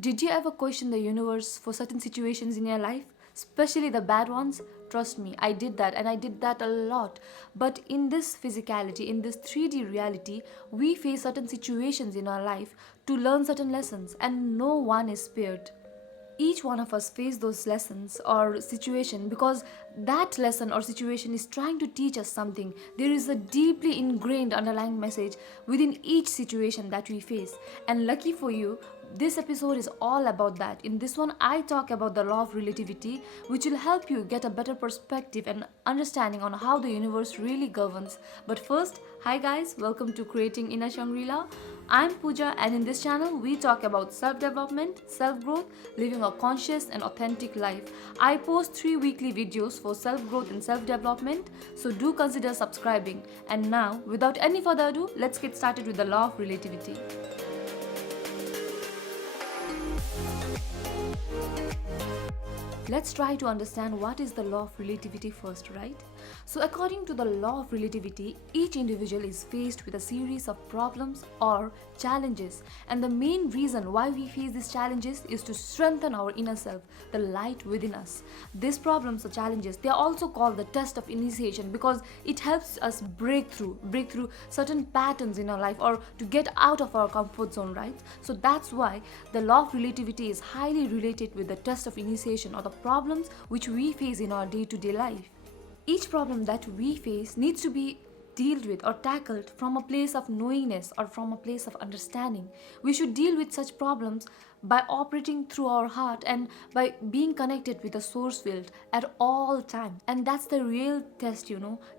Did you ever question the universe for certain situations in your life, especially the bad ones? Trust me, I did that and I did that a lot. But in this physicality, in this 3D reality, we face certain situations in our life to learn certain lessons, and no one is spared. Each one of us face those lessons or situation because that lesson or situation is trying to teach us something. There is a deeply ingrained underlying message within each situation that we face, and lucky for you, this episode is all about that. In this one, I talk about the law of relativity, which will help you get a better perspective and understanding on how the universe really governs. But first, hi guys, welcome to Creating Inner Shangri-La. I'm Pooja, and in this channel we talk about self-development, self-growth, living a conscious and authentic life. I post 3 weekly videos for self-growth and self-development, so do consider subscribing. And now, without any further ado, let's get started with the law of relativity. Let's try to understand what is the law of relativity first, right? So according to the law of relativity, each individual is faced with a series of problems or challenges, and the main reason why we face these challenges is to strengthen our inner self, the light within us. These problems or challenges, they are also called the test of initiation because it helps us break through certain patterns in our life or to get out of our comfort zone, right? So that's why the law of relativity is highly related with the test of initiation or the problems which we face in our day-to-day life. Each problem that we face needs to be dealt with or tackled from a place of knowingness or from a place of understanding. We should deal with such problems by operating through our heart and by being connected with the source field at all times. And that's the real test,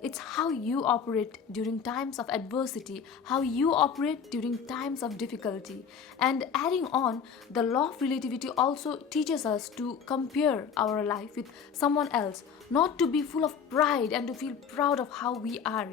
It's how you operate during times of adversity, how you operate during times of difficulty. And adding on, the law of relativity also teaches us to compare our life with someone else, not to be full of pride and to feel proud of how we are,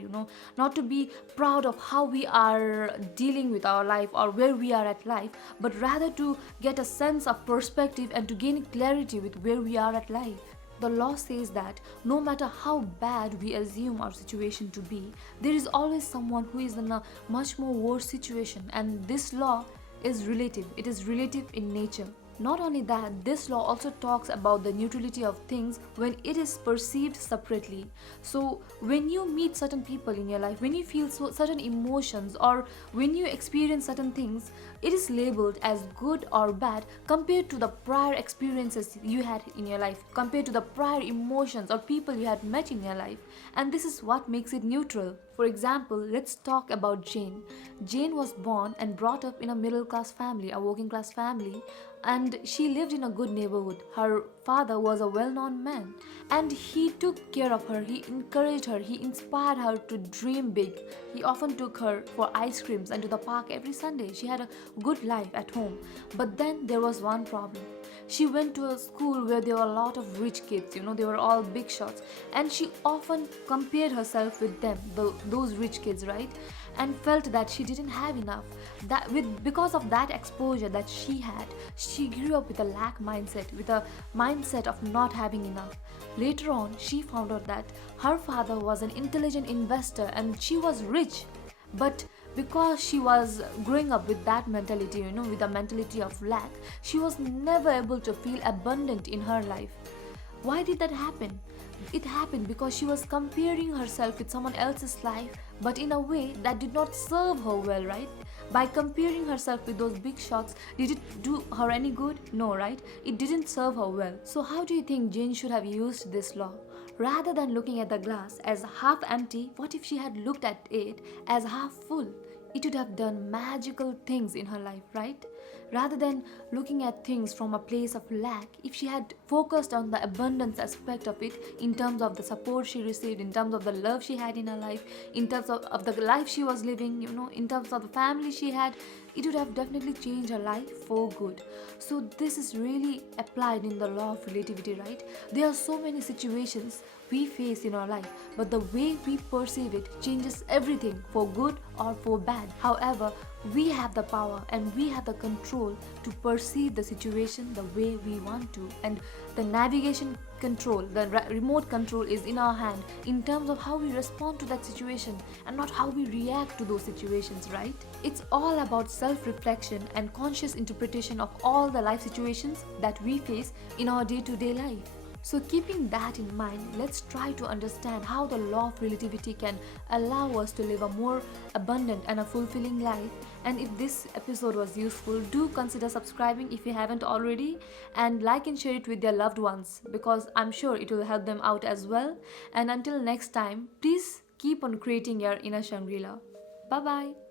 not to be proud of how we are dealing with our life or where we are at life, but rather to get a sense of perspective and to gain clarity with where we are at life. The law says that no matter how bad we assume our situation to be, there is always someone who is in a much more worse situation, and this law is relative. It is relative in nature. Not only that, this law also talks about the neutrality of things when it is perceived separately. So when you meet certain people in your life, when you feel certain emotions or when you experience certain things, it is labeled as good or bad compared to the prior experiences you had in your life, compared to the prior emotions or people you had met in your life. And this is what makes it neutral. For example, let's talk about Jane. Jane was born and brought up in a middle class family, a working class family, and she lived in a good neighborhood. Her father was a well-known man, and he took care of her, he encouraged her, he inspired her to dream big. He often took her for ice creams and to the park every Sunday. She had a good life at home. But then there was one problem. She went to a school where there were a lot of rich kids, they were all big shots, and she often compared herself with them, those rich kids, right? And felt that she didn't have enough. Because of that exposure that she had, she grew up with a lack mindset, with a mindset of not having enough. Later on, she found out that her father was an intelligent investor and she was rich. But because she was growing up with that mentality, with the mentality of lack, she was never able to feel abundant in her life. Why did that happen? It happened because she was comparing herself with someone else's life, but in a way that did not serve her well, right? By comparing herself with those big shots, did it do her any good? No, right? It didn't serve her well. So how do you think Jane should have used this law? Rather than looking at the glass as half empty, what if she had looked at it as half full? It would have done magical things in her life, right? Rather than looking at things from a place of lack, if she had focused on the abundance aspect of it, in terms of the support she received, in terms of the love she had in her life, in terms of the life she was living, in terms of the family she had, it would have definitely changed her life for good. So this is really applied in the law of relativity, right? There are so many situations we face in our life, but the way we perceive it changes everything for good or for bad. However, We have the power and we have the control to perceive the situation the way we want to, and the navigation control, the remote control is in our hand in terms of how we respond to that situation and not how we react to those situations, right? It's all about self-reflection and conscious interpretation of all the life situations that we face in our day-to-day life. So, keeping that in mind, let's try to understand how the law of relativity can allow us to live a more abundant and a fulfilling life. And if this episode was useful, do consider subscribing if you haven't already, and like and share it with your loved ones because I'm sure it will help them out as well. And until next time, please keep on creating your inner Shangri-La. Bye bye.